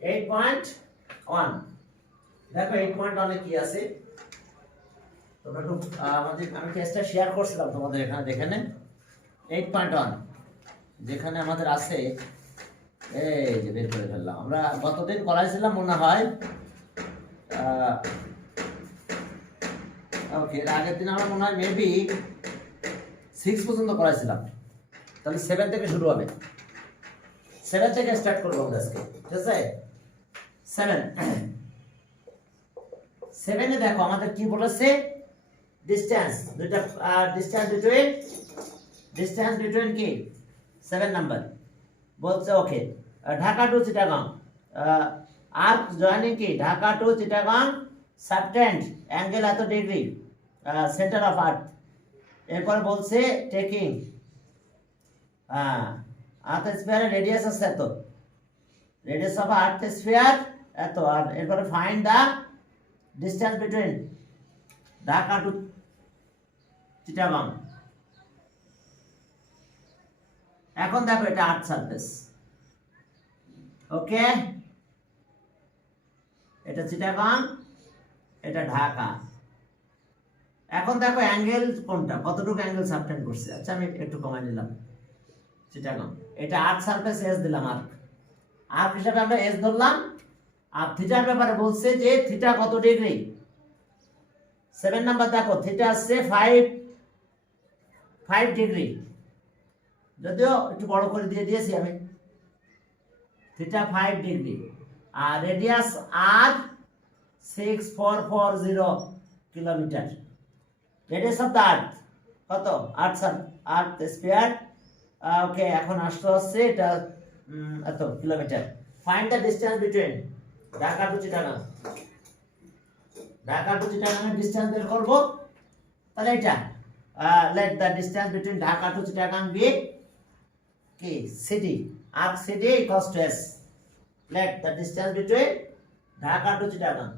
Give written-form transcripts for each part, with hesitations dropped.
8.1 দেখো 8.1 এ কি আছে তোমরা একটু আমি টেস্টটা শেয়ার করছিলাম তোমাদের এখানে দেখে নেন 8.1 যেখানে আমাদের আছে এই যে বের করে ফেললাম আমরা গতদিন করাইছিলাম মনে হয় ওকে এর আগের দিন আমরা মনে হয় মেবি 6 পর্যন্ত করাইছিলাম তাহলে 7 থেকে শুরু হবে 7 থেকে স্টার্ট করবো আমরা আজকে ঠিক আছে 7 এ দেখো আমাদের কি বলেছে ডিসটেন্স দুইটা ডিসটেন্স বিটুইন কি 7 নাম্বার বলছে okay Dhaka to Chittagong arc joining কি Dhaka to Chittagong subtend angle এত ডিগ্রি সেন্টার অফ আর্থ এরপর বলছে টেকিং আর্থ স্ফিয়ারের রেডিয়াস আছে এত রেডিয়াস অফ আর্থ স্ফিয়ার এত আর এরপরে find the distance between Dhaka to Chittagong এখন দেখো এটা আর্থ সারফেস ওকে এটা চিটাগাং এটা ঢাকা এখন দেখো অ্যাঙ্গেল কোনটা কতটুকু অ্যাঙ্গেল সাবটেন্ড করছে আচ্ছা আমি একটু কমাই নিলাম চিটাগাং এটা আর্থ সারফেস এস দিলাম আর্ক হিসাবে আমরা এস ধরলাম আর থিটার ব্যাপারে বলছে যে থিটা কত ডিগ্রি 7 নাম্বার দেখো থিটা আসছে 5 ডিগ্রি যদিও একটু বড় করে দিয়ে দিয়েছি আমি থিটা 5 ডিগ্রি আর রেডিয়াস আর 6440 kilometre radius of the earth কত আর্থ স্ফিয়ার ওকে এখন আসছে এটা এত kilometre find the distance between Dhaka to Chittagong এর ডিসটেন্স বের করব তাহলে এটা let the distance between Dhaka to Chittagong be কি city arc city equals to s let the distance between Dhaka to Chittagong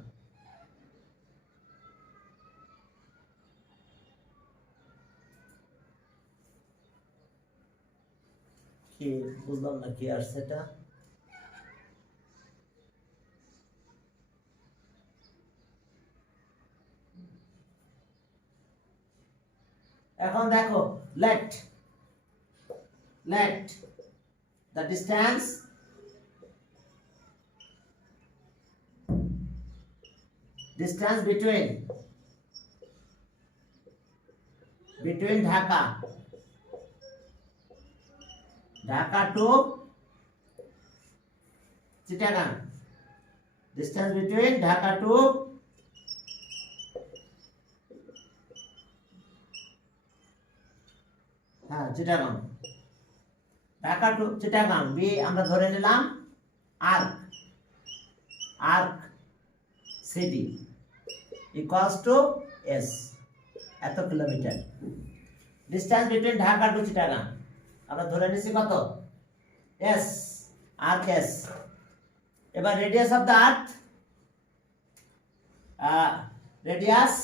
কি বুঝলাম না কি আর সেটা এখন দেখো let the distance between Dhaka to Chittagong distance between Dhaka to Chittagong Dhaka to Chittagong B আমরা ধরে নিলাম arc CD equals to S এত kilometre distance between Dhaka to Chittagong আমরা ধরে নিছি কত এস আর্ক এস এবার radius of the earth radius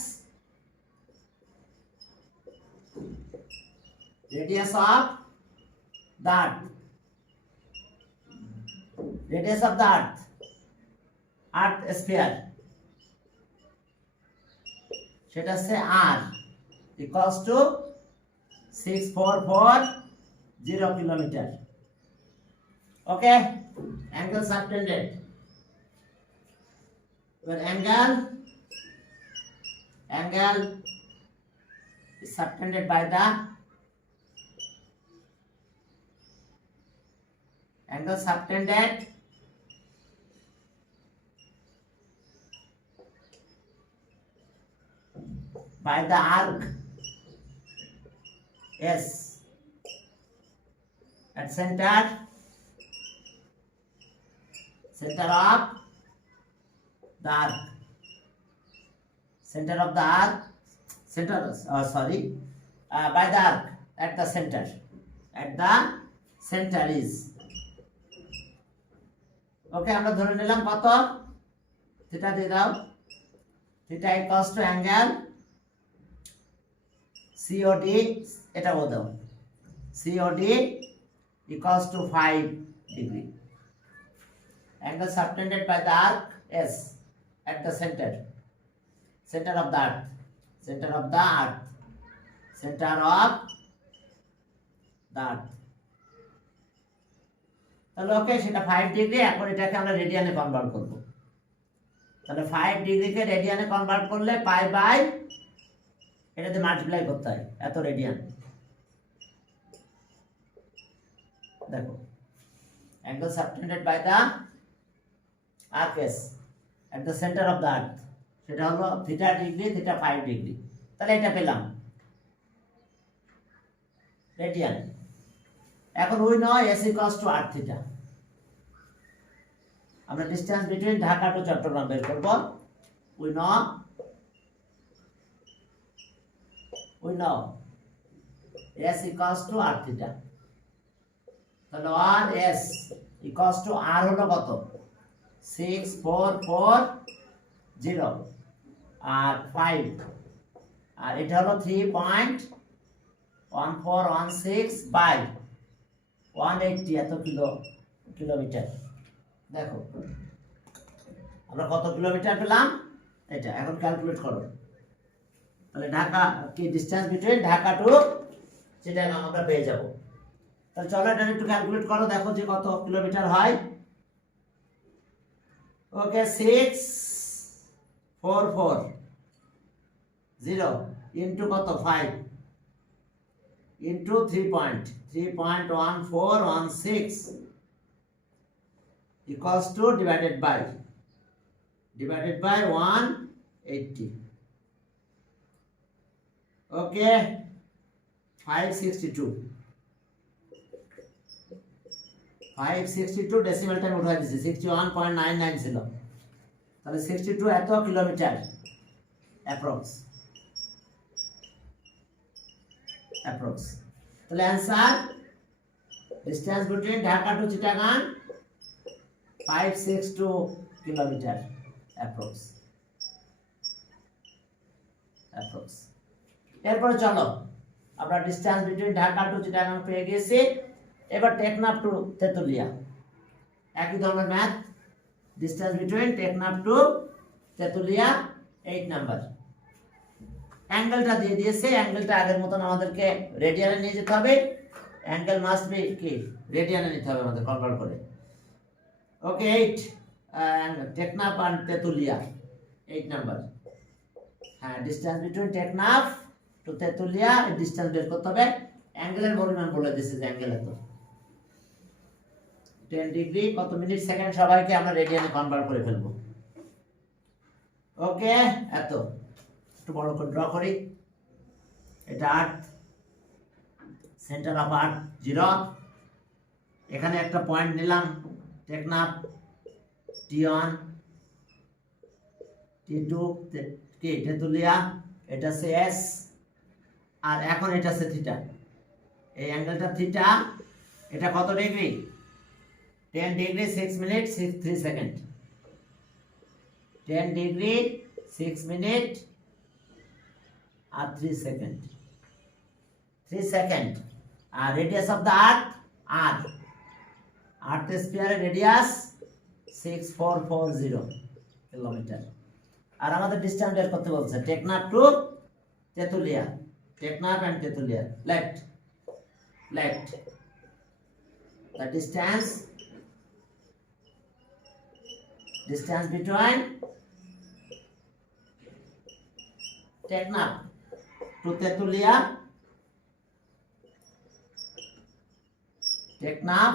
of the earth sphere সেটা হচ্ছে r equals to 6440 kilometre okay angle subtended এবার angle is subtended by the angle subtended by the arc S at center of the arc by the arc at the center is ওকে আমরা ধরে নিলাম কত theta দিয়ে দাও theta equals to angle COD এটা ও দাও COD equals to 5 degree angle subtended by the arc S at the center of the earth, center of the earth. তাহলে ওকে, সেটা 5 ডিগ্রি। এখন এটাকে আমরা রেডিয়ানে কনভার্ট করব। তাহলে 5 ডিগ্রিকে রেডিয়ানে কনভার্ট করলে পাই বাই এটাতে মাল্টিপ্লাই করতে হয়, এত রেডিয়ান। দেখো, angle subtended by the arc S at the center of the earth, সেটা হলো থিটা ডিগ্রি, থিটা 5 ডিগ্রি। তাহলে এটা পেলাম রেডিয়ান। এখন we know S equals to r theta। আমরা distance between Dhaka to Chattogram বের করব। We know S equals to r theta। তাহলে r S equals to r হলো কত? 6440 আর 5, আর এটা হলো 3.1416 বাই 180, এত কিলোমিটার। দেখো আমরা কত কিলোমিটার পেলাম এটা। এখন ক্যালকুলেট করো। তাহলে ঢাকা কি distance between Dhaka to Chittagong আমরা পেয়ে যাব। তাহলে চলো এটা একটু ক্যালকুলেট করো, দেখো যে কত কিলোমিটার হয়। ওকে, 6440 ইন্টু কত 5 into 3.1416 equals to divided by 180। Okay, 562 decimal time উঠাই দিছি, 61.99 ছিল। তাহলে 62 এত কিলোমিটার অ্যাপ্রক্স। তাহলে answer distance between Dhaka to Chittagong 562 kilometre approx. এরপরে চলো, আমরা distance between Dhaka to Chittagong পেয়ে গেছি। এবার টেকনাফ টু তেতুলিয়া, একই ধরনের math. Distance between Teknaf to Tetulia 8 number. অ্যাঙ্গেলটা দিয়ে দিয়েছে, অ্যাঙ্গেলটা আগের মতন আমাদেরকে রেডিয়ানে নিয়ে যেতে হবে। অ্যাঙ্গেল মাস্ট বি কি রেডিয়ানে নিতে হবে আমাদের কনভার্ট করে। Okay, 8 Teknaf and Tetulia 8 number. হ্যাঁ, distance between Teknaf to Tetulia distance বের করতে হবে। অ্যাঙ্গেলের পরিমাণ বলে দিয়েছে যে অ্যাঙ্গেল এত 10 ডিগ্রি। কত মিনিট সেকেন্ড সবাইকে আমরা রেডিয়ানে কনভার্ট করে ফেলবো। ওকে, এত একটু বড় করে ড্র করি। এটা আর্থ, সেন্টার অফ আর্থ 0। এখানে একটা পয়েন্ট নিলাম টেকনাফ, T1 T2 কি তেতুলিয়া, এটা হচ্ছে S, আর এখন এটা হচ্ছে থিটা। এই অ্যাঙ্গেলটা থিটা। এটা কত degree? 10 degree 6 minute 3 second. 10 degree 6 minute আর 3 সেকেন্ড। 3 সেকেন্ড। আর radius of the earth, earth স্ফিয়ারের রেডিয়াস 6440 কিলোমিটার। আর আমাদের ডিসটেন্স বের করতে বলছে Teknaf to Tetulia, Teknaf and Tetulia. Let the distance between Teknaf to Tetulia, Teknaf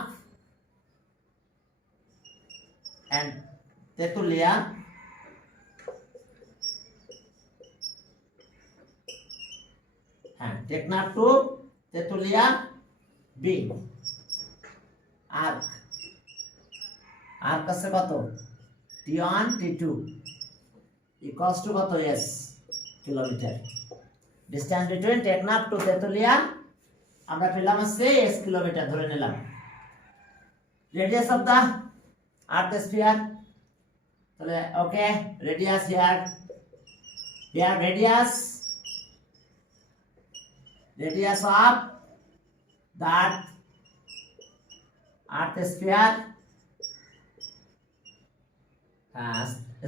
and Tetulia and Teknaf to Tetulia B। Arc আছে কত? T1 T2 ইকুয়ালস টু কত? S kilometre. Distance between Teknaf to Tetulia আমরা পেলাম আছে S কিলোমিটার ধরে নিলাম। Radius of the earth sphere, তাহলে okay, radius here radius of the earth sphere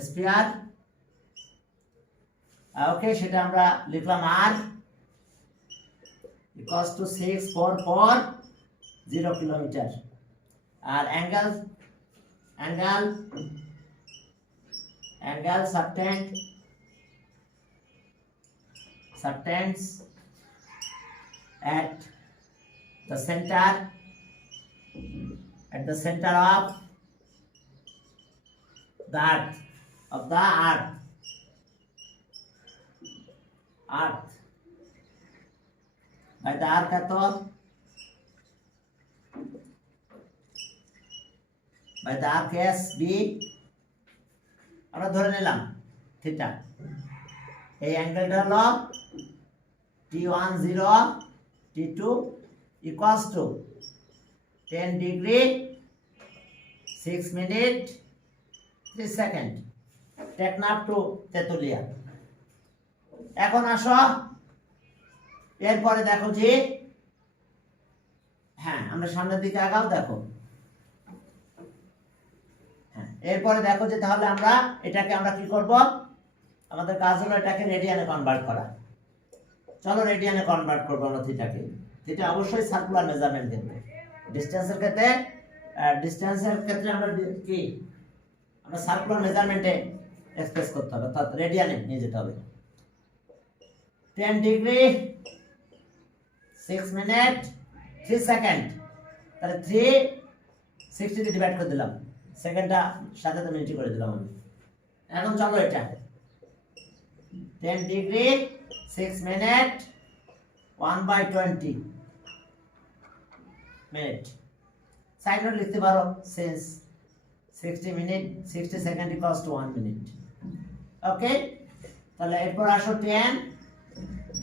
sphere. Okay, সেটা আমরা লিখলাম আর ইকুয়ালস টু 6,440 কিলোমিটার। আর angle subtends at the center of the earth by the arc at all by the arc SB আমরা ধরে নিলাম theta. এই অ্যাঙ্গেলটা হলো T10 T2 equals to 10 degree 6 minute 3 second Teknaf to Tetulia. এখন আসো এরপরে দেখো যে হ্যাঁ আমরা সামনের দিকে আগাও দেখো। হ্যাঁ, এরপরে দেখো যে তাহলে আমরা এটাকে আমরা কি করব, আমাদের কাজ হলো এটাকে রেডিয়ানে কনভার্ট করা। চলো রেডিয়ানে কনভার্ট করবো আমরা থিটাকে। থিটা অবশ্যই সার্কুলার মেজারমেন্ট, কিন্তু ডিসটেন্সের ক্ষেত্রে আমরা কি আমরা সার্কুলার মেজারমেন্টে এক্সপ্রেস করতে হবে, অর্থাৎ রেডিয়ানে নিয়ে যেতে হবে। 10 ডিগ্রি 6 মিনিট 3 সেকেন্ড, তাহলে 360 দিয়ে ডিভাইড করে দিলাম, সেকেন্ডটা সাথে তো মিনিট করে দিলাম আমি। এখন চলো এটা 10 degree 6 minute 1/20 minute. Side note লিখতে পারো, since 60 minute 60 second equals to 1 minute. Okay, তাহলে এরপর আসো 10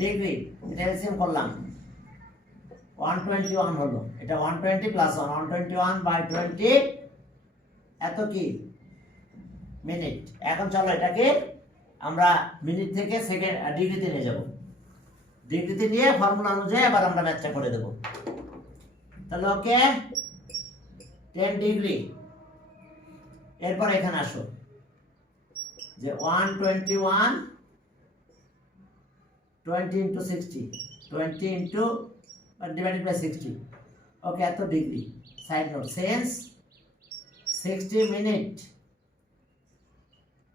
ডিগ্রি, এটা এলসিএম করলাম 121 হলো, এটা 120 প্লাস 1 121/20 এত কি মিনিট। এখন চলো এটাকে আমরা মিনিট থেকে সেকেন্ড ডিগ্রিতে নিয়ে যাব। ডিগ্রিতে নিয়ে ফর্মুলা অনুযায়ী আবার আমরা ম্যাথটা করে দেব। তাহলে ওকে 10 ডিগ্রি, এরপর এখানে আসো যে 121 20 into 60 20 into divided by 60। ওকে, এত degree. Side note, sense 60 minute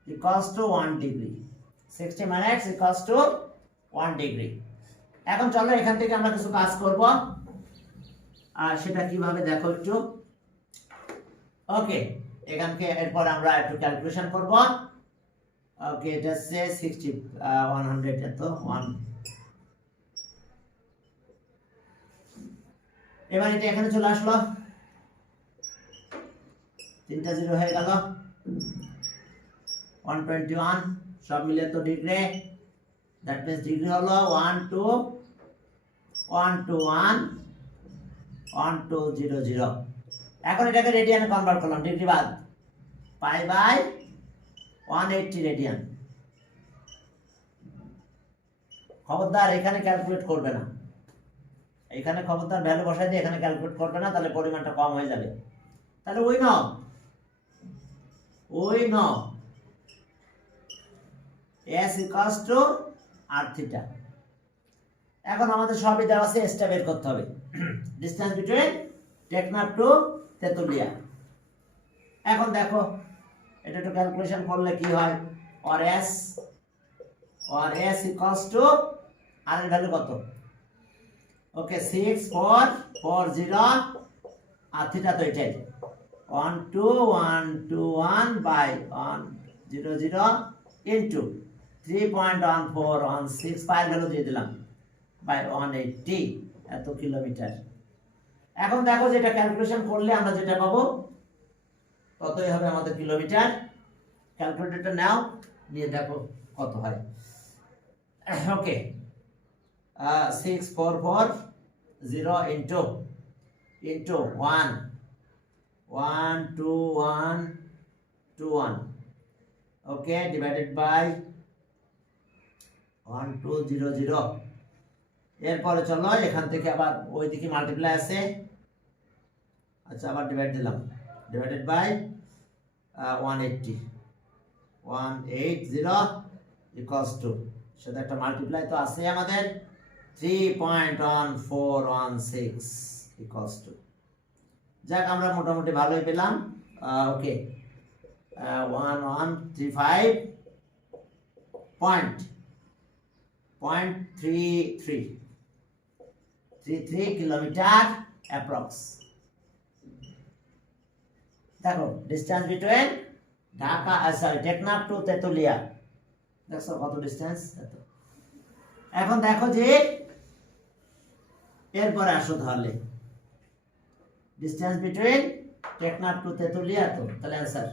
equals to 1 degree, 60 minutes equals to 1 degree। এখন চলো এখান থেকে আমরা কিছু কাজ করব, আর সেটা কিভাবে দেখো একটু। ওকে, এখানকে এরপর আমরা একটু ক্যালকুলেশন করব। ওকে, এটা হচ্ছে 60 100 এত 1। এবার এটা এখানে চলে আসলো, 3টা 0 হয়ে গেল। 121 সব মিলে তো ডিগ্রি, দ্যাট মিন্স ডিগ্রি হলো 1 2 1 2 1 1 2 0 0। এখন এটাকে রেডিয়ানে কনভার্ট করলাম, ডিগ্রি বাদ, পাই বাই 180 রেডিয়ান। খবরদার এখানে ক্যালকুলেট করবে না, এখানে খবরদার ভ্যালু বসাই দিয়ে এখানে ক্যালকুলেট করবে না, তাহলে পরিমাণটা কম হয়ে যাবে। তাহলে ওই ন S equals to r theta। এখন আমাদের সবই দেওয়া আছে, এসটা বের করতে হবে, distance between Teknaf to Tetulia. এখন দেখো এটা একটু ক্যালকুলেশন করলে কি হয়, or S equals to r এর ভ্যালু কত। ওকে, 6440 আর থিটা তো এটাই 12121/100 ইনটু 3.1416 পায়ের ভ্যালু দিয়ে দিলাম বাই 180 এত কিলোমিটার। এখন দেখো যেটা ক্যালকুলেশন করলে আমরা যেটা পাবো ততই হবে আমাদের কিলোমিটার। ক্যালকুলেটরটা নাও, নিয়ে দেখো কত হয়। ওকে, 6440 ইনটু 12121 ওকে ডিভাইডেড বাই 1200। এরপরে চলো এখান থেকে আবার ওই দিকে মাল্টিপ্লাই আছে, আচ্ছা আবার ডিভাইড দিলাম, ডিভাইডেড বাই 180। 180 ইকুয়ালস টু, সেটা একটা মাল্টিপ্লাই তো আছে আমাদের, 3.1416 ইকুয়ালস টু, যাক আমরা মোটামুটি ভালোই পেলাম। Okay, 1135.33 kilometre approx. দেখো distance between Dhaka, sorry, Teknaf to Tetulia, দেখছো কত ডিস্টেন্স। এখন দেখো যে এরপরে আসো তাহলে distance between Teknaf to Tetulia, তো তাহলে অ্যান্সার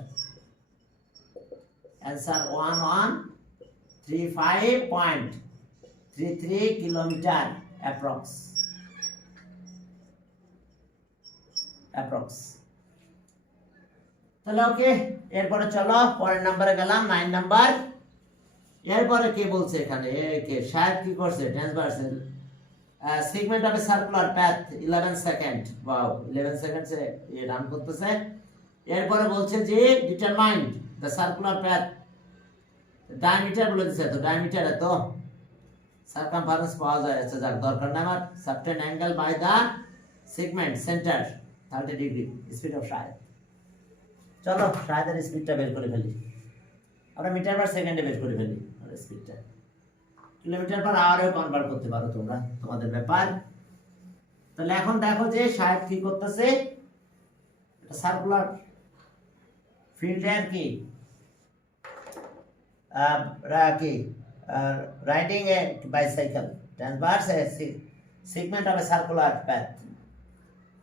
1135.33 কিলোমিটার অ্যাপ্রক্স। তাহলে ওকে, এরপরে চলো পরের নম্বরে গেলাম, 9 নাম্বার। এরপরে কি বলছে এখানে, কে শায়দ কি করছে, transverse segment of a circular path 11 second, wow 11 সেকেন্ডসে রান করতেছে। এরপরে বলছে যে determine the circular path, diameter বলে দিছে, তো ডায়ামিটার এত, সার্কামফারেন্স পাওয়া যায়, আচ্ছা যাক দরকার না আমার, subtend angle by the segment centre 30 degree, speed of Sayed. চলো শায়দের স্পিডটা বের করে ফেলি, আমরা মিটার পার সেকেন্ডে বের করে ফেলি স্পিডটা, কিলোমিটার পার আওয়ারেও কনভার্ট করতে পারো তোমরা, তোমাদের ব্যাপার। তাহলে এখন দেখো যে শায়দ কি করতেছে, এটা সার্কুলার ফিল্ডের কি riding A bicycle transverse A segment of a circular path.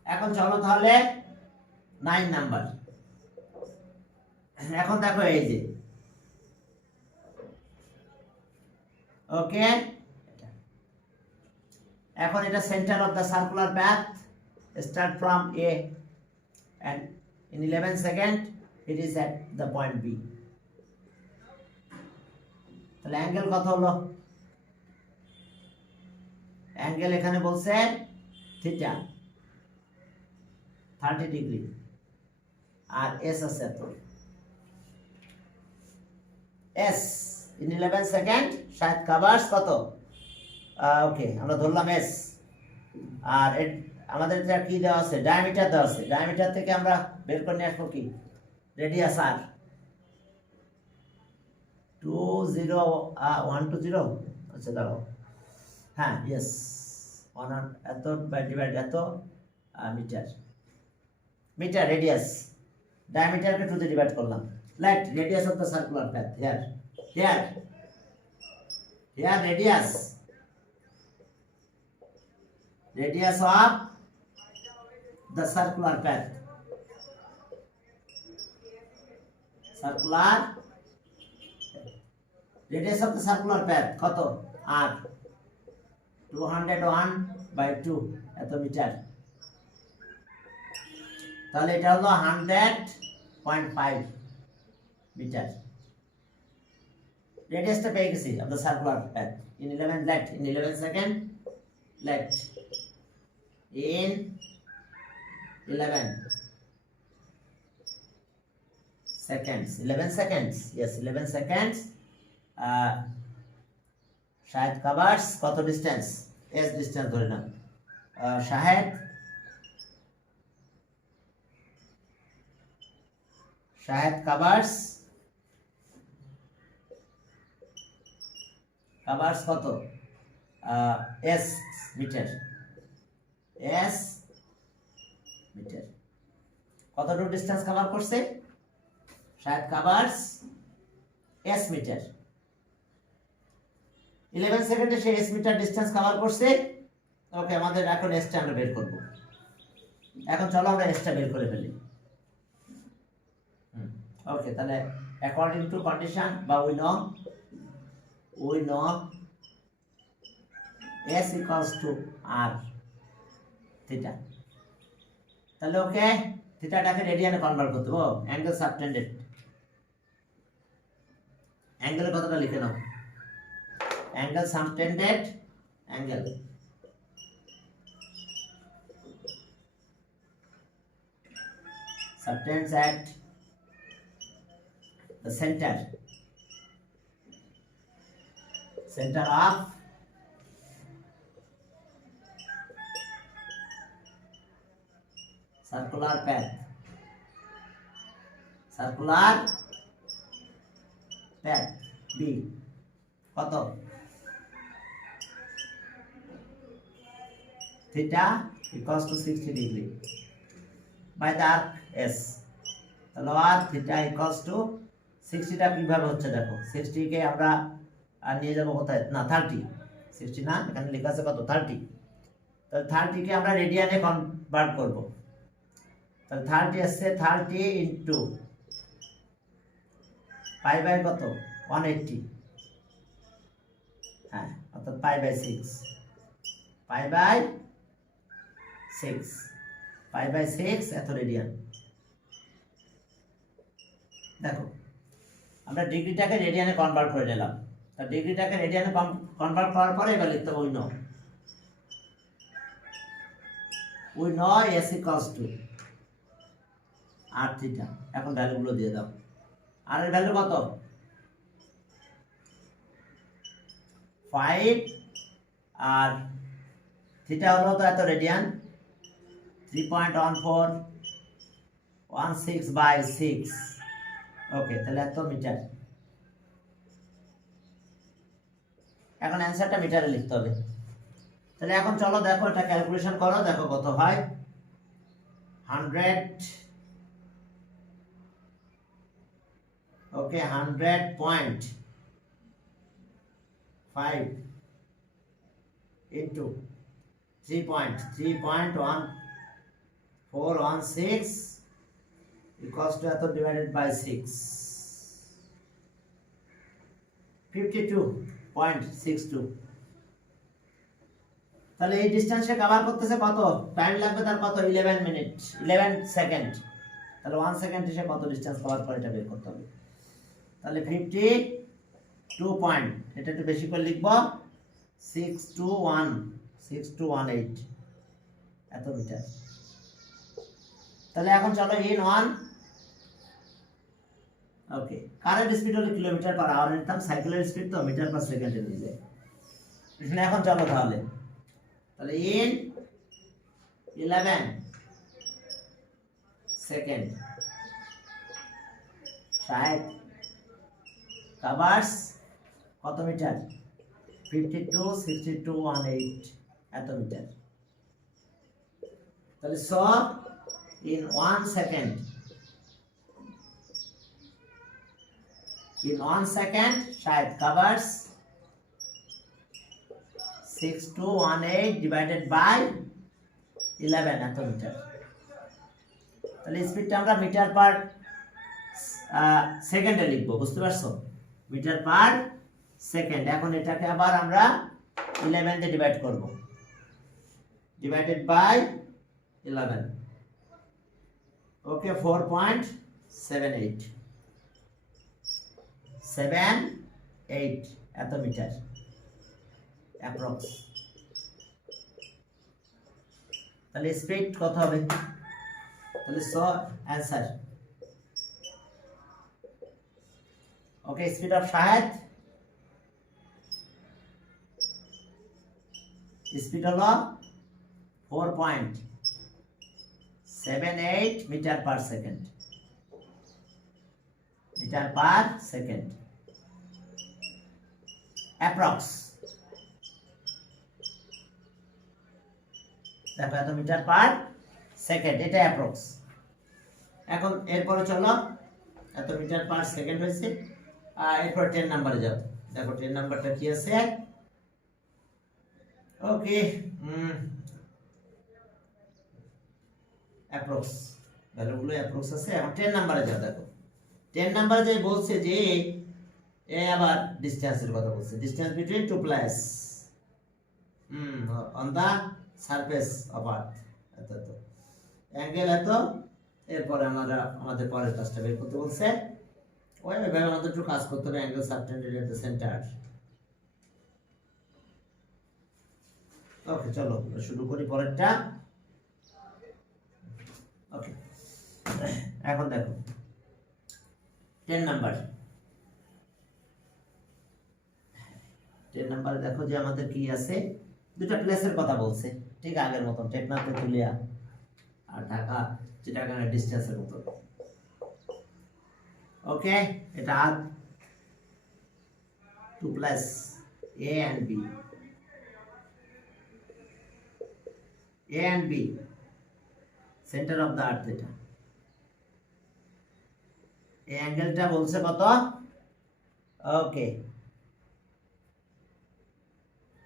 এখন চলো তাহলে 9 নাম্বার। এখন দেখো এই যে ওকে, এখন এটা centre of the circular path, start from a and in 11 second it is at the point B. তাহলে অ্যাঙ্গেল কত হলো, অ্যাঙ্গেল এখানে বলছে থিটা 30 ডিগ্রি, আর এস আছে এত, এস in 11 সেকেন্ড শায়দ কভার্স কত, ওকে আমরা ধরলাম এস, আর আমাদের যা কি দেওয়া আছে, ডায়ামিটার দেওয়া আছে, ডায়ামিটার থেকে আমরা বের করে নিয়ে আসবো কি, রেডিয়াস আর 120, আচ্ছা দাঁড়াও, হ্যাঁ ইয়েস, এত বাই ডিভাইড এত মিটার রেডিয়াস, ডায়ামিটারকে 2 দিয়ে ডিভাইড করলাম, let radius of the circular path here radius of the circular path, radius of the circular path কত, আর 201/2 এত মিটার, তাহলে এটা হলো 100.5 মিটার। রেডিয়াসটা পেয়ে গেছি of the circular path in 11 second, let in 11 seconds, yes 11 seconds, Shahed covers কত distance, S distance ধরে নাও, Shahed covers কত, এস মিটার, কতটুকু ডিসটেন্স কভার করছে, শায়দ কভার্স এস মিটার, 11 সেকেন্ডে সে এস মিটার ডিসটেন্স কভার করছে। ওকে, আমাদের এখন এসটা আমরা বের করব, এখন চলো আমরা এসটা বের করে ফেলি। ওকে, তাহলে অ্যাকর্ডিং টু কন্ডিশন বা we know s equals to r theta, তাহলে ওকে থিটাটাকে রেডিয়ানে কনভার্ট করতে হবে, অ্যাঙ্গেল সাবটেন্ডেড, অ্যাঙ্গেলের কথাটা লিখে নাও, angle subtended, angle subtends at the center center of circular path, circular path B কত theta equals to 60 degree by the arc S, তাহলে আর theta equals to 60 টা কিভাবে হচ্ছে দেখো, 60 কে আমরা আর নিয়ে যাব কোথায়, না 30, 60 না, এখানে লেখা আছে কত 30, তাহলে 30 কে আমরা রেডিয়ানে কনভার্ট করব, তাহলে 30 আসছে 30 ইনটু পাই বাই কত 180, হ্যাঁ অর্থাৎ pi by 6, pi by 6, pi by 6 এত রেডিয়ান। দেখো আমরা ডিগ্রিটাকে রেডিয়ানে কনভার্ট করে নিলাম, তা ডিগ্রিটাকে রেডিয়ানে কনভার্ট করার পরে এবার লিখতে হবে we know S equals to R theta. এখন ভ্যালুগুলো দিয়ে দাও, আর এর ভ্যালু কত 5 আর থিটা হলো তো এত রেডিয়ান 3.1416 বাই 6, ওকে তাহলে এত মিটার। এখন অ্যানসারটা মিটারে লিখতে হবে, তাহলে এখন চলো দেখো এটা ক্যালকুলেশন করো, দেখো কত হয় 100, ওকে 100.5 into 3.1416 equals to এত divided by 6, 52.62। তাহলে এই ডিসটেন্সে কভার করতেছে কত টাইম লাগবে, তার কত 11 মিনিট 11 সেকেন্ড, তাহলে 1 সেকেন্ড এসে কত ডিসটেন্স কভার করে এটা বের করতে হবে। তাহলে 52 পয়েন্ট, এটা একটু বেশি করে লিখব 6218 এত মিটার। তাহলে এখন চলো ইন 1, ওকে কারেন্ট স্পিড হলো কিলোমিটার পার আওয়ার নিতাম, সাইকেলের স্পিড তো মিটার পার সেকেন্ডে নিয়ে যায়। এখন চলো তাহলে ইন 11 সেকেন্ড শাহেদ কভার্স কত মিটার 52.6218 এত মিটার। তাহলে so in 1 second, in 1 second Shahed covers 6218 divided by 11 এত মিটার। তাহলে স্পিডটা আমরা মিটার পার সেকেন্ডে লিখবো, বুঝতে পারছো, মিটার পার সেকেন্ড। এখন এটাকে আবার আমরা 11 দিয়ে ডিভাইড করব, ডিভাইডেড বাই 11, ওকে 4.78 এত মিটার অ্যাপ্রক্স। তাহলে স্পিড কত হবে, তাহলে so answer, okay speed of Shahed, speed হলো 4.78 metre per second, metre per second approx. দেখো এত মিটার পার সেকেন্ড, এটা অ্যাপ্রক্স। এখন এরপরে চলো এত মিটার পার সেকেন্ড হয়েছে, আর এরপর 10 নাম্বারে যাও, দেখো 10 নাম্বারটা কি আছে, ওকে অ্যাপ্রক্স, ভ্যালুগুলো অ্যাপ্রক্স আছে। এখন 10 নাম্বারে যাও, দেখো 10 নাম্বারে যে বলছে যে এ আবার ডিসটেন্সের কথা বলছে, distance between two place on the surface of earth, এত অ্যাঙ্গেল এত। এরপরে আমরা আমাদের পরের কাজটা বের করতে বলছে, ওইভাবে আমাদের একটু কাজ করতে হবে, angle subtended at the centre. Okay চলো শুরু করি পরেরটা। ওকে এখন দেখো 10 নাম্বার নাম্বারে দেখো যে আমাদের কি আছে, দুটো প্লেসের কথা বলছে, ঠিক আগের মতন, টেকনাফ তেতুলিয়া আর ঢাকা চিটাগাং ডিস্টেন্সের মতো। ওকে, এটা আর 2 plus A and B, A and B, centre of the আর্থ। এটা এই অ্যাঙ্গেলটা বলছে কত? ওকে,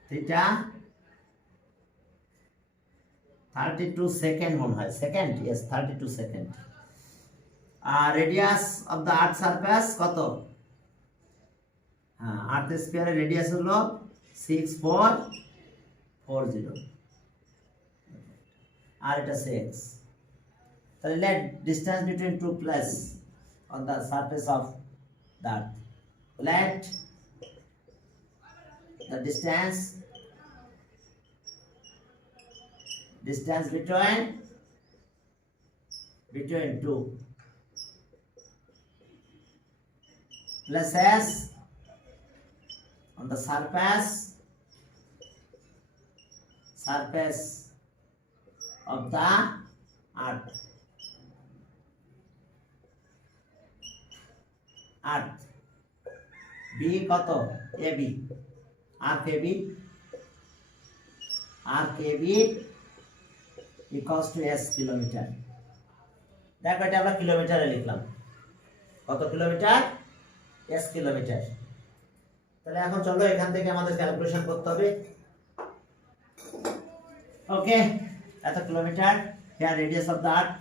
থিটা 32 সেকেন্ড মনে হয়, সেকেন্ড, ইয়েস 32 সেকেন্ড। আর radius of the earth surface কত? হ্যাঁ, আর্থ স্ফিয়ারের রেডিয়াস হলো 6440, আর এটা 6। তাহলে let distance between two places on the surface of the earth, let the distance between two places on the surface of the earth, B কত? AB, arc AB equals to S kilometre. দেখো এটা আমরা কিলোমিটারে লিখলাম, কত kilometre? S kilometre. তাহলে এখন চলো এখান থেকে আমাদের ক্যালকুলেশন করতে হবে। ওকে, এত kilometre, here radius of the earth,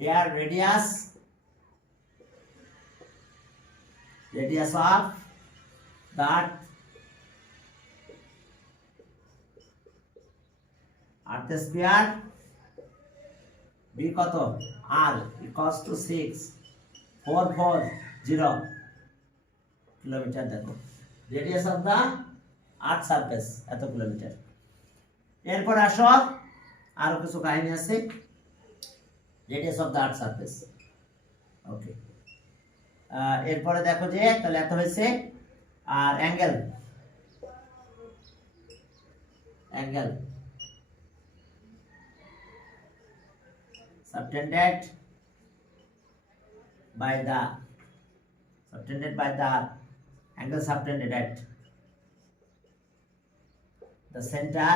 here radius of the earth sphere, B কত? R equals to 6440 kilometre. দেখো radius of the earth surface এত কিলোমিটার। এরপর আসো আরো কিছু কাহিনী আছে, radius of the earth surface. Okay, এরপরে দেখো যে তাহলে এত হয়েছে। আর angle subtended by the angle subtended at the center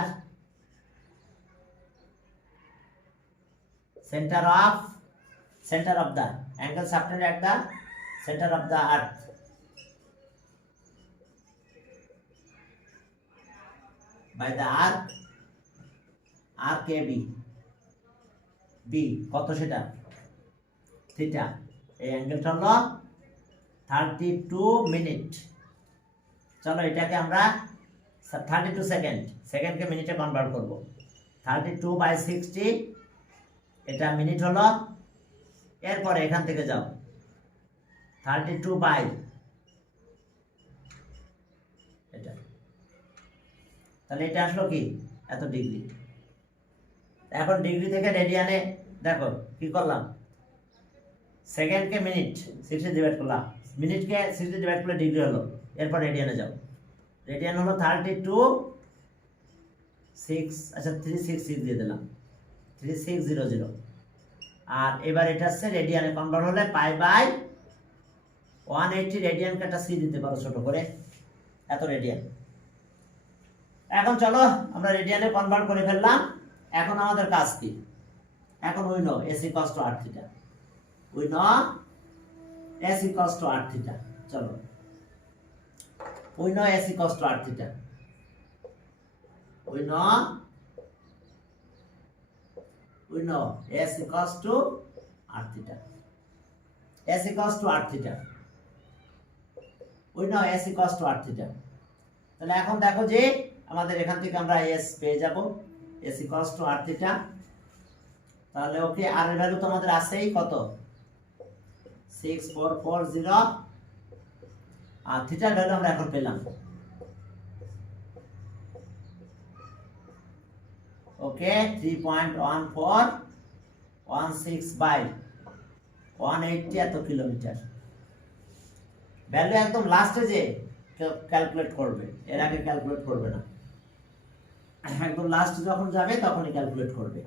of the angle subtended at the center of the earth by the arc AB, B কত? সেটা থিটা। এই অ্যাঙ্গেলটা হলো 32 মিনিট। চলো এটাকে আমরা 32 সেকেন্ড, সেকেন্ডকে মিনিটে কনভার্ট করব। 32/60 এটা মিনিট হলো। এরপরে এখান থেকে যাও 32 বাই এটা, তাহলে এটা আসলো কি? এত ডিগ্রি। এখন ডিগ্রি থেকে রেডিয়ানে দেখো কি করলাম, সেকেন্ডকে মিনিট 60 ডিভাইড করলাম, মিনিটকে 60 ডিভাইড করলে ডিগ্রি হলো। এরপর রেডিয়ানে যাও, রেডিয়ান হলো 32/6, আচ্ছা 366 দিয়ে দিলাম, 3600। আর এবার এটা হচ্ছে রেডিয়ানে কনভার্ট হলে π/180 রেডিয়ানকে একটা সি দিতে পারো ছোট করে, এত রেডিয়ান। এখন চলো আমরা রেডিয়ানে কনভার্ট করে ফেললাম। এখন আমাদের কাজ কি? এখন we know S equals to r theta, we know S equals to r theta। চলো we know S equals to r theta, we know S equals to r theta, S equals to r theta, we know S equals to r theta। তাহলে এখন দেখো যে আমাদের এখান থেকে আমরা S পেয়ে যাব, S equals to r theta। তাহলে ওকে, আর এর ভ্যালু তো আমাদের আছেই কত? 6440। আর থিটার ভ্যালু আমরা এখন পেলাম, ওকে 3.1416/180 এত কিলোমিটার। ভ্যালু একদম লাস্টে যে ক্যালকুলেট করবে, এর আগে ক্যালকুলেট করবে না, একদম লাস্ট যখন যাবে তখনই ক্যালকুলেট করবে।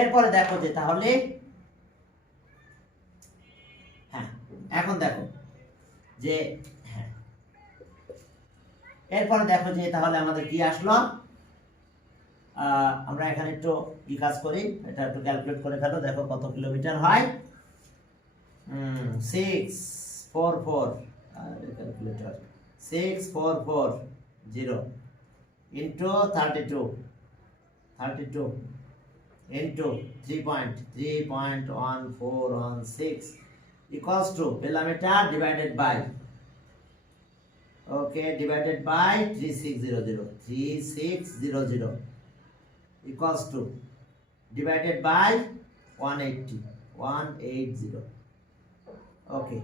এরপরে দেখো যে তাহলে হ্যাঁ এখন দেখো যে হ্যাঁ এরপরে দেখো যে তাহলে আমাদের কি আসলো, আমরা এখানে একটু কি কাজ করি, এটা একটু ক্যালকুলেট করে ফেলো, দেখো কত কিলোমিটার হয়। 644 calculator 6440 into 32 into 3.1416 equals to পেলাম এটা divided by divided by 3600 equals to divided by 180 okay,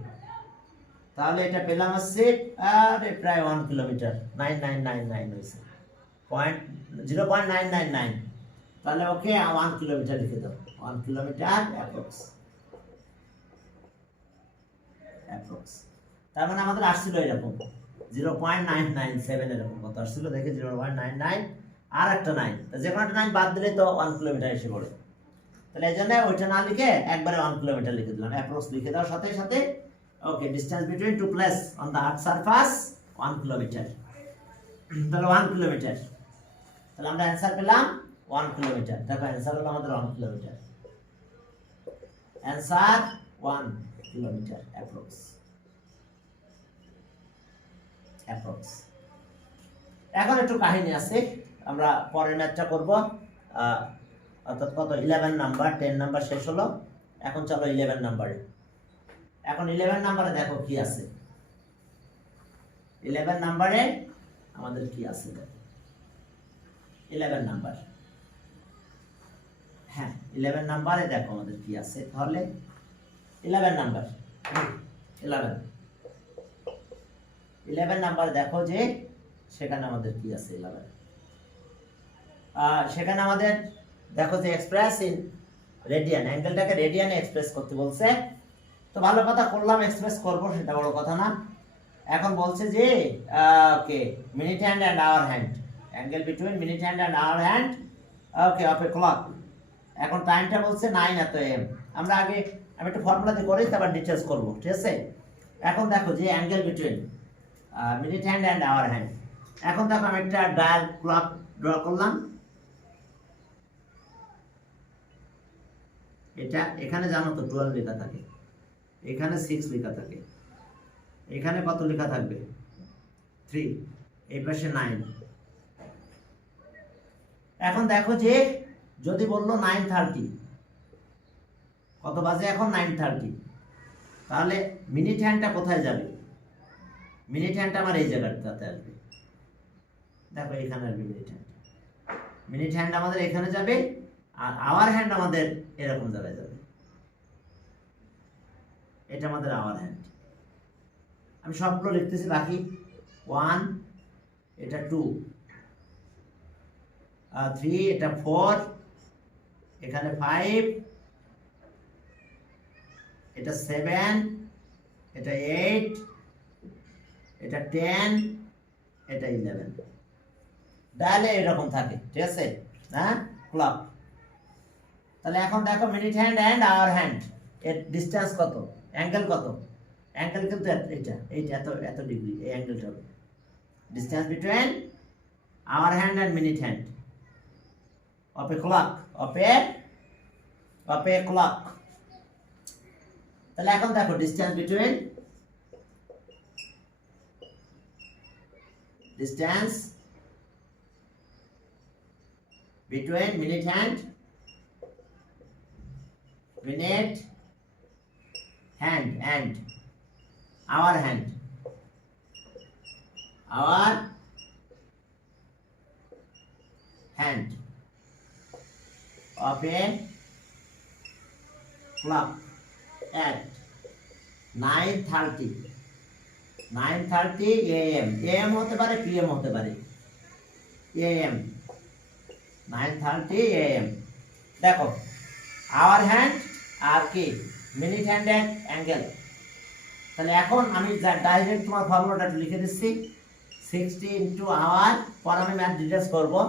তাহলে এটা পেলাম হচ্ছে আরে প্রায় 1 কিলোমিটার 9999 হয়েছে 0.999, তাহলে ওকে 1 কিলোমিটার লিখে দাও, 1 কিলোমিটার অ্যাপ্রক্স। তার মানে আমাদের আসছিল এরকম 0.997 এরকম কত আসছিল দেখে 0.99 আর একটা 9, যে কোনো একটা 9 বাদ দিলে তো 1 কিলোমিটার এসে পড়ে, তাহলে এই জন্য ওইটা না লিখে একবারে 1 কিলোমিটার লিখে দিলাম, অ্যাপ্রক্স লিখে দেওয়ার সাথে সাথে okay distance between two place on the earth surface 1 kilometre, তাহলে 1 কিলোমিটার, তাহলে আমরা অ্যানসার পেলাম 1 কিলোমিটার। দেখো অ্যানসার হলো আমাদের 1 কিলোমিটার, অ্যানসার 1 কিলোমিটার অ্যাপ্রক্স। এখন একটু কাহিনী আছে, আমরা পরের ম্যাথটা করব, অর্থাৎ কত 11 নাম্বার, 10 নাম্বার শেষ হলো, এখন চলো 11 নাম্বারে। এখন 11 নাম্বারে দেখো কি আছে, 11 নাম্বারে আমাদের কি আছে দেখো, 11 নাম্বার, হ্যাঁ 11 নাম্বারে দেখো আমাদের কি আছে, তাহলে 11 নাম্বার 11 নাম্বার দেখো যে সেখানে আমাদের কি আছে 11, সেখানে আমাদের দেখো যে এক্সপ্রেস ইন রেডিয়ান, অ্যাঙ্গেলটাকে রেডিয়ানে এক্সপ্রেস করতে বলছে, তো ভালো কথা করলাম, এক্সপ্রেস করব সেটা বড় কথা না। এখন বলছে যে okay minute hand and hour hand, angle between minute hand and hour hand okay of a clock. এখন টাইমটা বলছে 9 এত এম, আমি একটু ফর্মুলাতে করি তারপর ডিটেলস করব, ঠিক আছে। এখন দেখো যে angle between minute hand and hour hand, এখন দেখো আমি একটা ডায়াল ক্লক ড্র করলাম, এটা এখানে জানো তো 12 লেখা থাকে, এখানে 6 লেখা থাকে, এখানে কত লেখা থাকবে 3, এই পাশে 9। এখন দেখো যে যদি বললো 9:30, কত বাজে এখন 9:30, তাহলে মিনিট হ্যান্ডটা কোথায় যাবে, মিনিট হ্যান্ডটা আমার এই জায়গাটাতে আসবে, দেখো এখানে আসবে মিনিট হ্যান্ড আমাদের এখানে যাবে, আর আওয়ার হ্যান্ড আমাদের এরকম জায়গায় যাবে, এটা আমাদের আওয়ার হ্যান্ড। আমি সবগুলো লিখতেছি, বাকি 1, এটা 2, 3, এটা 4, এখানে 5, এটা 7, এটা 8, এটা 10, এটা 11, ডায়ালে এরকম থাকে, ঠিক আছে, হ্যাঁ ক্লক। তাহলে এখন দেখো minute hand and hour hand এর ডিসটেন্স কত, অ্যাঙ্গেল কত, অ্যাঙ্গেল কিন্তু এইটা এত ডিগ্রি, এই অ্যাঙ্গেলটা হবে distance between hour hand and minute hand of a clock, of a clock. তাহলে এখন দেখো distance between minute hand and our hand of a clock at 9:30 AM, AM হতে পারে PM হতে পারে, AM 9:30 AM। দেখো আওয়ার হ্যান্ড আর কি minute hand এর অ্যাঙ্গেল, তাহলে এখন আমি ডাইরেক্ট তোমার ফর্মুলাটা লিখে দিচ্ছি 60 ইন্টু আওয়ার, পর আমি ম্যাথ ডিটেলস করবো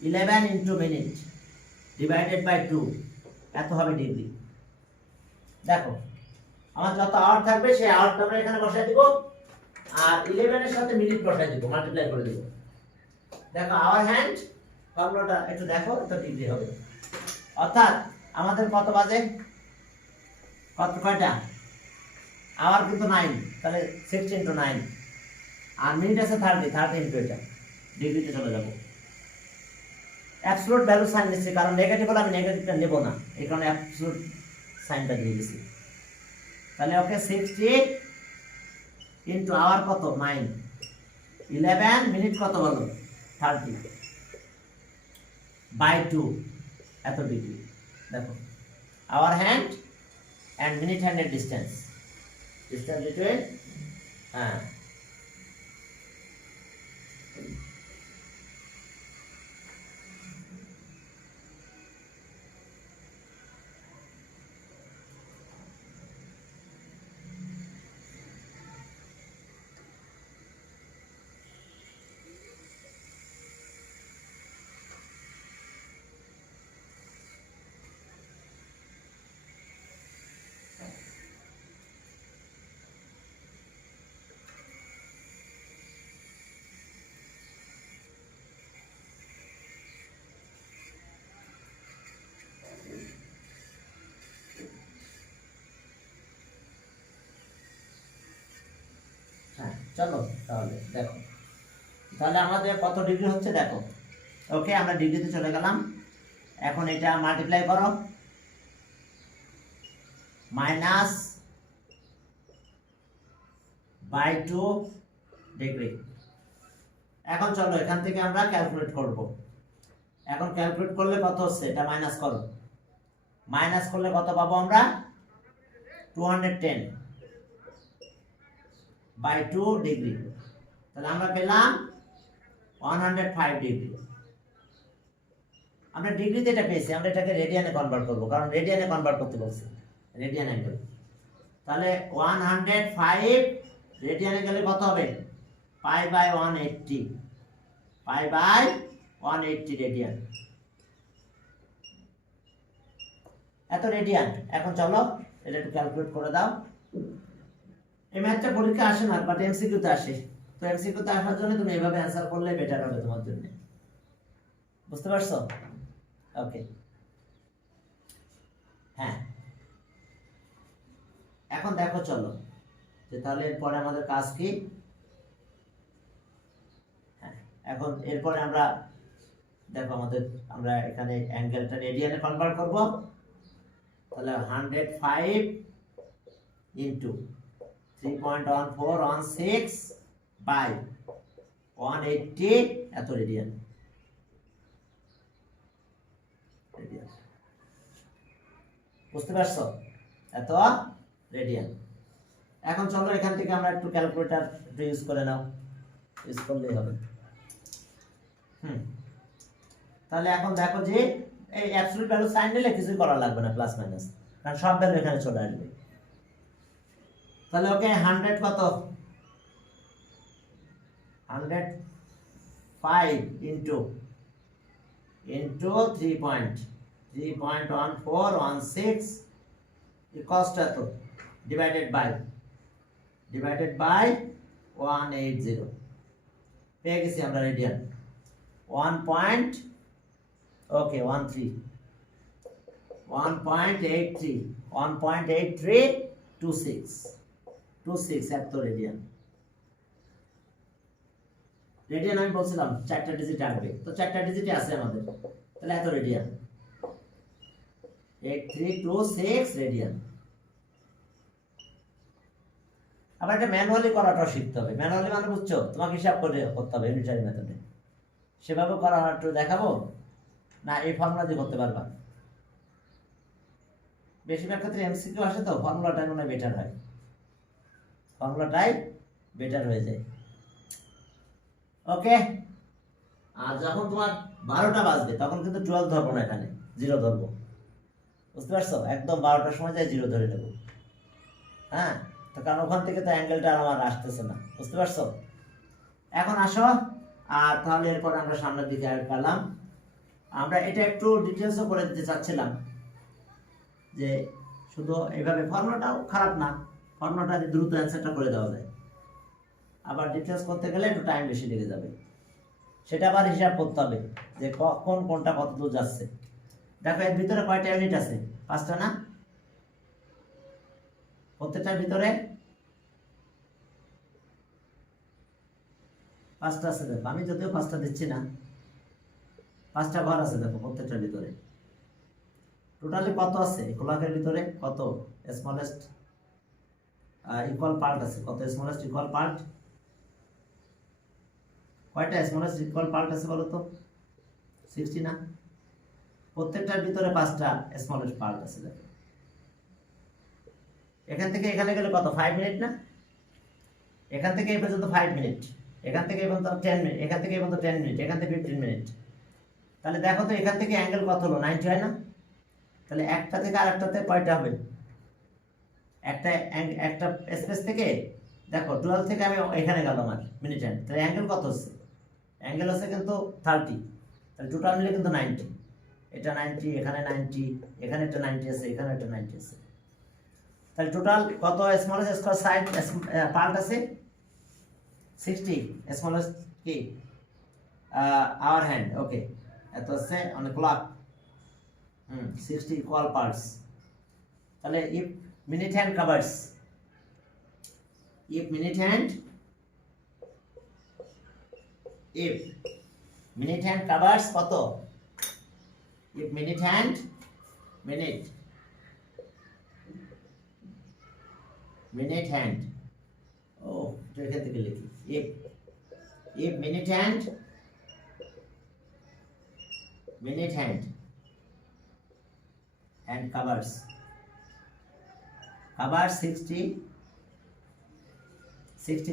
11 ইন্টু মিনিট ডিভাইডেড বাই 2 এত হবে ডিগ্রি। দেখো আমার যত আওয়ার থাকবে সেই আওয়ারটা আমরা এখানে বসাই দিব, আর 11 এর সাথে মিনিট বসাই দিব, মাল্টিপ্লাই করে দিব। দেখো আওয়ার হ্যান্ড ফর্মুলাটা একটু দেখো, তো ডিগ্রি হবে। অর্থাৎ আমাদের কত বাজে, কত কয়টা আওয়ার কিন্তু 9, তাহলে 60 ইন্টু 9, আর মিনিট আছে 30 ইন্টু এটা, ডিগ্রিতে চলে যাব। অ্যাবসলিউট ভ্যালু সাইন নিচ্ছি, কারণ নেগেটিভ হলে আমি নেগেটিভটা নেব না, এই কারণে অ্যাবসলিউট সাইনটা দিয়ে দিচ্ছি। তাহলে ওকে 60 ইন্টু আওয়ার কত 9, 11 মিনিট কত বলো 30 বাই 2 এত ডিগ্রি। দেখো আওয়ার হ্যান্ড অ্যান্ড মিনিট হ্যান্ডের ডিস্টেন্স বিটুইন, হ্যাঁ চলো তাহলে দেখো, তাহলে আমাদের কত ডিগ্রি হচ্ছে দেখো। ওকে আমরা ডিগ্রিতে চলে গেলাম। এখন এটা মাল্টিপ্লাই করো, -/2 ডিগ্রি। এখন চলো এখান থেকে আমরা ক্যালকুলেট করব। এখন ক্যালকুলেট করলে কত হচ্ছে, এটা মাইনাস করো, মাইনাস করলে কত পাবো আমরা 210 বাই 2 ডিগ্রি। তাহলে আমরা পেলাম 105 ডিগ্রি। আমরা ডিগ্রিতে এটা পেয়েছি, আমরা এটাকে রেডিয়ানে কনভার্ট করব, কারণ রেডিয়ানে কনভার্ট করতে বলছি, রেডিয়ান অ্যাঙ্গেল। তাহলে 105 রেডিয়ানে গেলে কত হবে, π/180, π/180 রেডিয়ান, এত রেডিয়ান। এখন চলো এটা একটু ক্যালকুলেট করে দাও। এই ম্যাথটা পরীক্ষা আসে না, বাট এমসিকিউতে আসে। তো এমসিকিউতে আসার জন্য তুমি এইভাবে অ্যান্সার করলে বেটার হবে তোমার জন্য, বুঝতে পারছো? ওকে, হ্যাঁ এখন দেখো চলো যে তাহলে এরপরে আমাদের কাজ কি। হ্যাঁ এখন এরপরে আমরা দেখো আমরা এখানে অ্যাঙ্গেলটা রেডিয়ানে কনভার্ট করব। তাহলে 105 ইন্টু 3.1416 বাই 180 এত রেডিয়ান। বুঝতে পারছো? এত রেডিয়ান। এখন চলো এখান থেকে আমরা একটু ক্যালকুলেটর ইউজ করে নাও, ইউজ করলেই হবে। তাহলে এখন দেখো যে এই অ্যাবসলিউট ভ্যালু সাইন নিলে কিছুই করা লাগবে না, প্লাস মাইনাস, কারণ সব ভ্যালু এখানে চলে আসবে। তাহলে ওকে 100 কত, 105 ইন্টু 3.1416 ইকুয়ালস টু এত ডিভাইডেড বাই 180 পেয়ে গেছি আমরা রেডিয়ান। 1.8326 এত রেডিয়ান। রেডিয়ান আমি বলছিলাম 4টা ডিজিট আসবে, তো 4টা ডিজিটে আছে আমাদের, তাহলে এত রেডিয়ান, 8326 রেডিয়ান। আবার এটা ম্যানুয়ালি করাটাও শিখতে হবে। ম্যানুয়ালি মানে বুঝছো, তোমাকে হিসাব করে করতে হবে ইউনিটারি মেথডে। সেভাবে করা একটু দেখাবো না, এই ফর্মুলা দিয়ে করতে পারবা। বেশিরভাগ ক্ষেত্রে এমসিকিউ আসে তো, ফর্মুলাটাই মনে হয় বেটার হয়, ফর্মুলাটাই বেটার হয়ে যায়। ওকে, আর যখন তোমার 12টা বাজবে তখন কিন্তু 12 ধরবো না, এখানে 0 ধরবো। বুঝতে পারছো? একদম 12টার সময় যাই 0 ধরে নেবো। হ্যাঁ, তো কারণ ওখান থেকে তো অ্যাঙ্গেলটা আমার আসতেছে না, বুঝতে পারছো? এখন আসো, আর তাহলে এরপর আমরা সামনের দিকে গেলাম। আমরা এটা একটু ডিটেলসও করে দিতে চাচ্ছিলাম, যে শুধু এইভাবে ফর্মুলাটাও খারাপ না, ফর্মুলাটা দ্রুত অ্যান্সারটা করে দেওয়া যায়। আবার ডিটেলস করতে গেলে একটু টাইম বেশি লেগে যাবে, সেটা আবার হিসাব করতে হবে যে কোনটা কত দূর যাচ্ছে। দেখো এর ভিতরে কয়টা ইউনিট আছে? 5টা না? প্রত্যেকটার ভিতরে 5টা আছে। দেখো আমি যদিও 5টা দিচ্ছি না, 5টা ঘর আছে দেখো প্রত্যেকটার ভিতরে। টোটালি কত আছে গোলকের ভিতরে? কত স্মলেস্ট ইকুয়াল পার্ট আছে? কত স্মলেস্ট ইকুয়াল পার্ট? কয়টা স্মলেস্ট ইকুয়াল পার্ট আছে বলো তো? 60 না? প্রত্যেকটার ভিতরে 5টা স্মলেস্ট পার্ট আছে। দেখো এখান থেকে এখানে গেলে কত? 5 মিনিট না? এখান থেকে এই পর্যন্ত 5 মিনিট, এখান থেকে এই পর্যন্ত 10 মিনিট, এখান থেকে এই পর্যন্ত 10 মিনিট, এখান থেকে 15 মিনিট। তাহলে দেখো তো এখান থেকে অ্যাঙ্গেল কত হলো? 90 হয় না? তাহলে একটা থেকে আরেকটাতে কয়টা হবে? একটা স্পেস থেকে দেখো 12 থেকে আমি এখানে গেলাম আর মিনিট হ্যান্ড, তাহলে অ্যাঙ্গেল কত হচ্ছে? অ্যাঙ্গেল হচ্ছে কিন্তু 30, তাহলে টোটাল মিলে কিন্তু 90। এটা 90, এখানে 90, এখানে একটা 90 আছে, এখানে একটা 90 আছে। তাহলে টোটাল কত স্মলেস্ট স্কয়ার সাইড পার্ট আছে? 60। স্মলেস্ট কি আওয়ার হ্যান্ড, ওকে, এত আছে অন ক্লক। 60 equal parts. তাহলে if minute hand covers, if minute hand covers কত? if minute hand ও এখান থেকে লিখি, if minute hand covers 60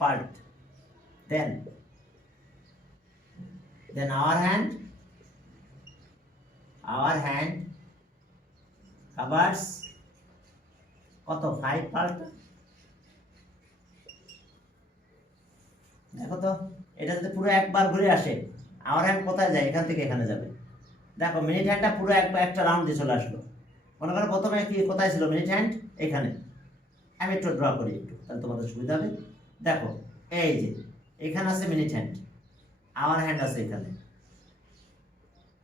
part, then our hand covers কত? 5 part। দেখো তো এটা যদি পুরো একবার ঘুরে আসে, আওয়ার হ্যান্ড কোথায় যায়? এখান থেকে এখানে যাবে। দেখো মিনিট হ্যান্ডটা পুরো একটা রাউন্ড দিয়ে চলে আসলো। মনে করো প্রথমে কি কোথায় ছিল মিনিট হ্যান্ড? এখানে। আমি একটু ড্র করি একটু, তাহলে তোমাদের সুবিধা হবে। দেখো এই যে এখানে আছে মিনিট হ্যান্ড, আওয়ার হ্যান্ড আছে এখানে।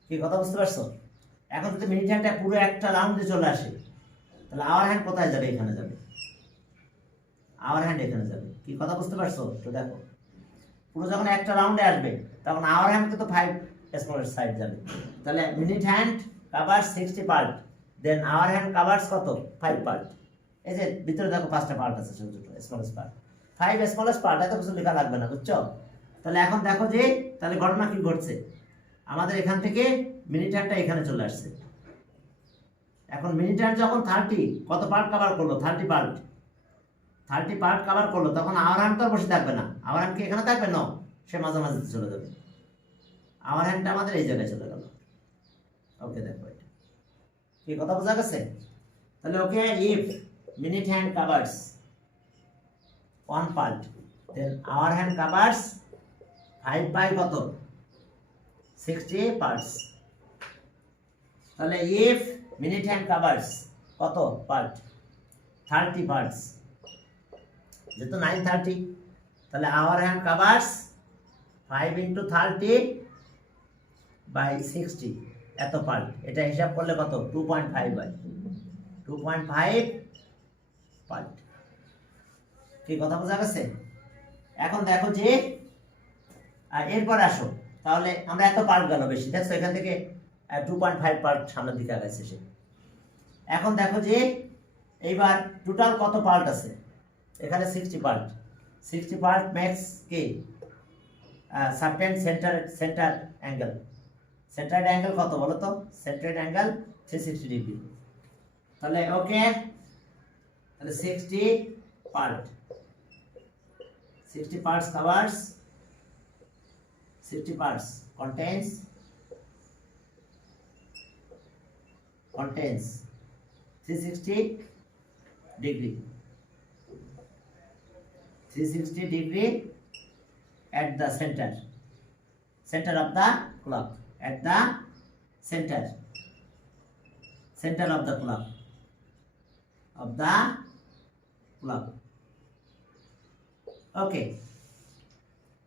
কি কথা বুঝতে পারছো? এখন যদি মিনিট হ্যান্ডটা পুরো একটা রাউন্ড দিয়ে চলে আসে, তাহলে আওয়ার হ্যান্ড কোথায় যাবে? এখানে যাবে। আওয়ার হ্যান্ড এখানে যাবে। কি কথা বুঝতে পারছো? তো দেখো পুরো যখন একটা রাউন্ডে আসবে, তখন আওয়ার হ্যান্ড কিন্তু 5 স্মলেস্ট সাইড যাবে। তাহলে minute hand covers 60 part, then our hand covers কত? 5 পার্ট। এই যে ভিতরে দেখো 5টা পার্ট আছে, ছোট ছোট স্মলেস্ট পার্ট, 5 স্মলেস্ট পার্ট। এত কিছু লেখা লাগবে না, বুঝছো? তাহলে এখন দেখো যে তাহলে ঘটনা কি ঘটছে, আমাদের এখান থেকে মিনিট হ্যান্ডটা এখানে চলে আসছে। এখন মিনিট হ্যান্ড যখন 30 কত পার্ট কভার করলো? 30 পার্ট কভার করলো, তখন আওয়ার হ্যান্ড তো বসে থাকবে না। আওয়ার হ্যান্ড কি এখানে থাকবে? না, সে মাঝামাঝি চলে যাবে। আওয়ার হ্যান্ডটা আমাদের এই জায়গায় চলে গেল। ওকে, দেখো এটা কি কথা বোঝা গেছে? তাহলে ওকে, if minute hand covers 1 part, then hour hand covers 5 by কত? 60 parts। তাহলে if minute hand covers কত পার্ট? 30 parts, যেহেতু 930, তাহলে hour hand covers 5 into 30 by 60 এত পার্ট। এটা হিসাব করলে কত? 2.5 by 2.5 পার্ট। কি কথা বোঝা গেছে? এখন দেখো যে এরপর আসো, তাহলে আমরা এত পার্ট গেল বেশি, দেখছো এখান থেকে 2.5 পার্ট সামনের দিকে আগাইছে সে। এখন দেখো যে এইবার টোটাল কত পার্ট আছে? এখানে 60 পার্ট। 60 পার্ট ম্যাক্স কি সাবটেন্ড সেন্টার অ্যাঙ্গেল। সেন্টার অ্যাঙ্গেল কত বলো তো? Centre angle 360 degree. তাহলে ওকে, তাহলে 60 part, 60 parts covers, 60 parts contains 360 360 degree, 360 degree at the center of the clock, at the center of the clock, ওকে।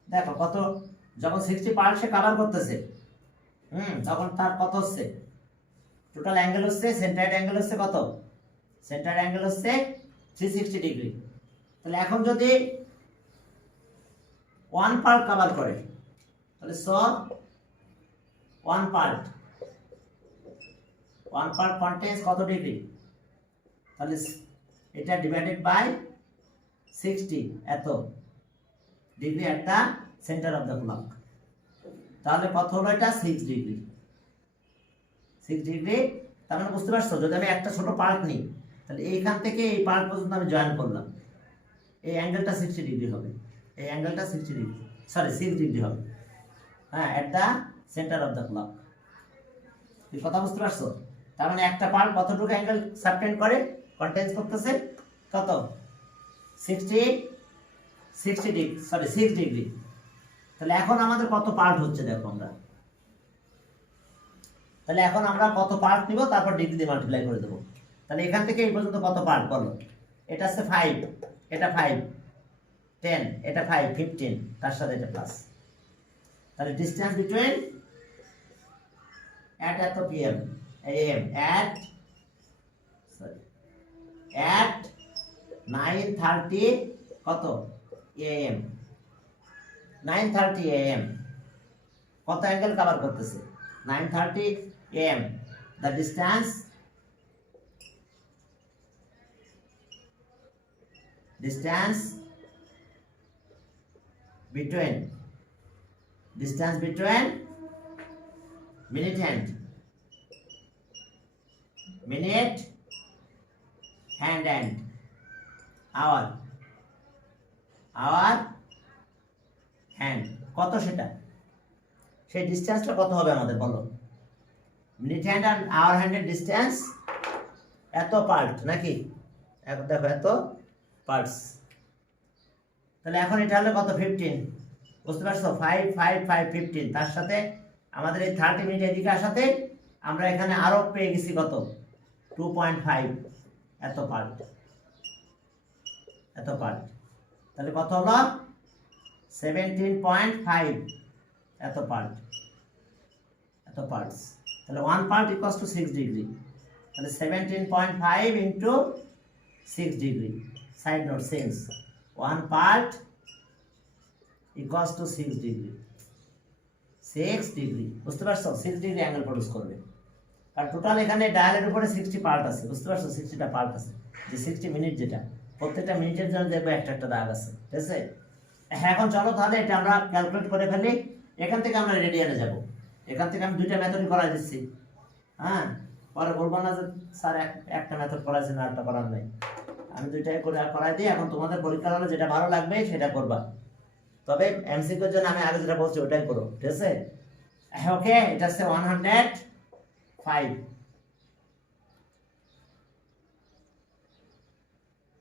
দেখো কত, যখন 60 পার্ট সে কভার করতেছে, তখন তার কত হচ্ছে, টোটাল অ্যাঙ্গেল হচ্ছে, সেন্টার্ড অ্যাঙ্গেল হচ্ছে কত, সেন্টার্ড অ্যাঙ্গেল হচ্ছে 360 ডিগ্রি। তাহলে এখন যদি 1 পার্ট কভার করে, তাহলে সো 1 পার্ট কন্টেন্স কত ডিগ্রি, তাহলে এটা ডিভাইডেড বাই 60 এত degree at the centre of the clock, তাহলে কত হলো, এটা 6 ডিগ্রি। তার মানে বুঝতে পারছো, যদি আমি একটা ছোট পার্ট নিই, তাহলে এইখান থেকে এই পার্ট পর্যন্ত আমি জয়েন করলাম, এই অ্যাঙ্গেলটা 60 ডিগ্রি হবে, এই অ্যাঙ্গেলটা 60 ডিগ্রি, সরি 6 ডিগ্রি হবে, হ্যাঁ, এট the centre of the clock. এই কথা বুঝতে পারছো? তার মানে একটা পার্ট কতটুকু অ্যাঙ্গেল সাবটেন্ড করে, কন্টেন্স করতেছে কত, 60 ডিগ্রি, সরি 6 ডিগ্রি। তাহলে এখন আমাদের কত পার্ট হচ্ছে দেখো আমরা, তাহলে এখন আমরা কত পার্ট নিব, তারপর ডিগ্রি দিয়ে মাল্টিপ্লাই করে দেবো। তাহলে এখান থেকে এই পর্যন্ত কত পার্ট বলো, এটা হচ্ছে 5, এটা 5, 10, এটা 5, 15, তার সাথে এটা প্লাস। তাহলে ডিসটেন্স বিটুইন at এত pm am at 9:30 কত am, 9:30 am কত অ্যাঙ্গেল কভার করতেছে, 9:30 am, the distance between minute hand and hour hand কত, সেটা সেই ডিসটেন্সটা কত হবে আমাদের বলো, মিনিট হ্যান্ড আর আওয়ার হ্যান্ডের ডিসটেন্স এত পার্ট নাকি, এখন দেখো এত পার্টস। তাহলে এখন এটা হলো কত, 15, বুঝতে পারছো, 5 5 5 15, তার সাথে আমাদের এই 30 মিনিট এদিকে আসাতে আমরা এখানে আরো পেয়ে গেছি কত, 2.5 এত পার্ট, তাহলে কত হলো 17.5 এত পার্টস। তাহলে 1 পার্ট ইকুয়ালস টু 6 ডিগ্রি, তাহলে 17.5 into 6 degree, side note sense 1 part equals to 6 degree, বুঝতে পারছো, 6 ডিগ্রি অ্যাঙ্গেল প্রডিউস করবে। আর টোটাল এখানে ডায়ালের উপরে 60 পার্ট আছে, বুঝতে পারছো, 60টা পার্ট আছে, যে 60 মিনিট, যেটা প্রত্যেকটা মিনিটের জন্য দেখবে একটা দাগ আছে, ঠিক আছে। এখন চলো তাহলে এটা আমরা ক্যালকুলেট করে ফেলি। এখান থেকে আমরা রেডিয়ানে যাব, এখান থেকে আমি দুইটা মেথডই করাই দিচ্ছি, হ্যাঁ, পরে বলবো না যে স্যার একটা মেথড করাইছেন আর একটা করার নাই, আমি দুইটাই করে করাই দিই। এখন তোমাদের পরীক্ষার হলে যেটা ভালো লাগবে সেটা করবা, তবে এমসিকিউর জন্য আমি আগে যেটা বলছি ওটাই করো, ঠিক আছে। ওকে, এটা হচ্ছে 105,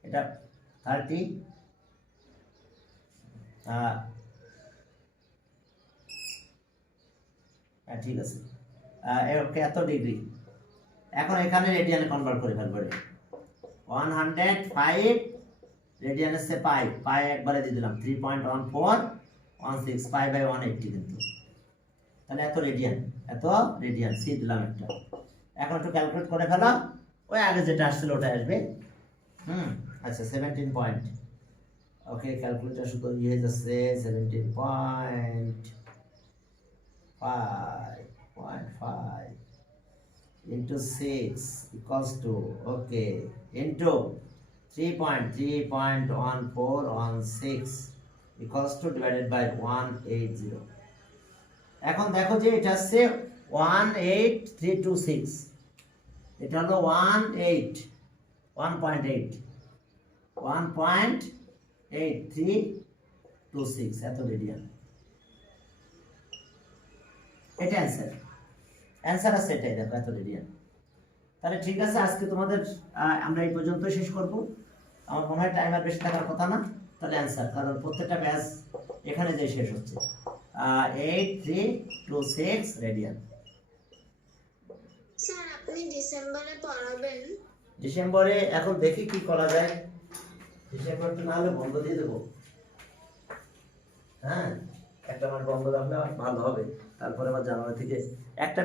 এটা 30, ঠিক আছে, ওকে এত ডিগ্রি। এখন এখানে রেডিয়ানে কনভার্ট করে ফেলবো, 105 রেডিয়ান হচ্ছে পাই একবারে দিয়ে দিলাম 3.1416 পাই বাই 180 কিন্তু, তাহলে এত রেডিয়ান সি দিলাম একটা। এখন একটু ক্যালকুলেট করে ফেলো, ওই আগে যেটা আসছিল ওটাই আসবে। আচ্ছা 17 পয়েন্ট, ওকে ক্যালকুলেটর শুধু ইয়ে যাচ্ছে 17.5 into 6 equals to, okay, into 3.1416 equals to divided by 180। এখন দেখো যে এটা হচ্ছে 18326, এটা হলো 1.8326 এত রেডিয়ান, এটা অ্যান্সার আছে, এটাই দেখো এত রেডিয়ান। তাহলে ঠিক আছে, আজকে তোমাদের আমরা এই পর্যন্ত শেষ করব। আমার মনে হয় টাইম আর বেশি থাকার কথা না। তাহলে অ্যান্সার, কারণ প্রত্যেকটা ব্যাচ এখানে যে শেষ হচ্ছে 8326 রেডিয়ান। স্যার আপনি ডিসেম্বরে পড়াবেন? ডিসেম্বরে এখন দেখি কি করা যায়, ডিসেম্বর তো না হলে বন্ধ দিয়ে দেবো। হ্যাঁ, একটা মাস বন্ধ রাখলে ভালো হবে, তারপরে আবার জানুয়ারি থেকে একটা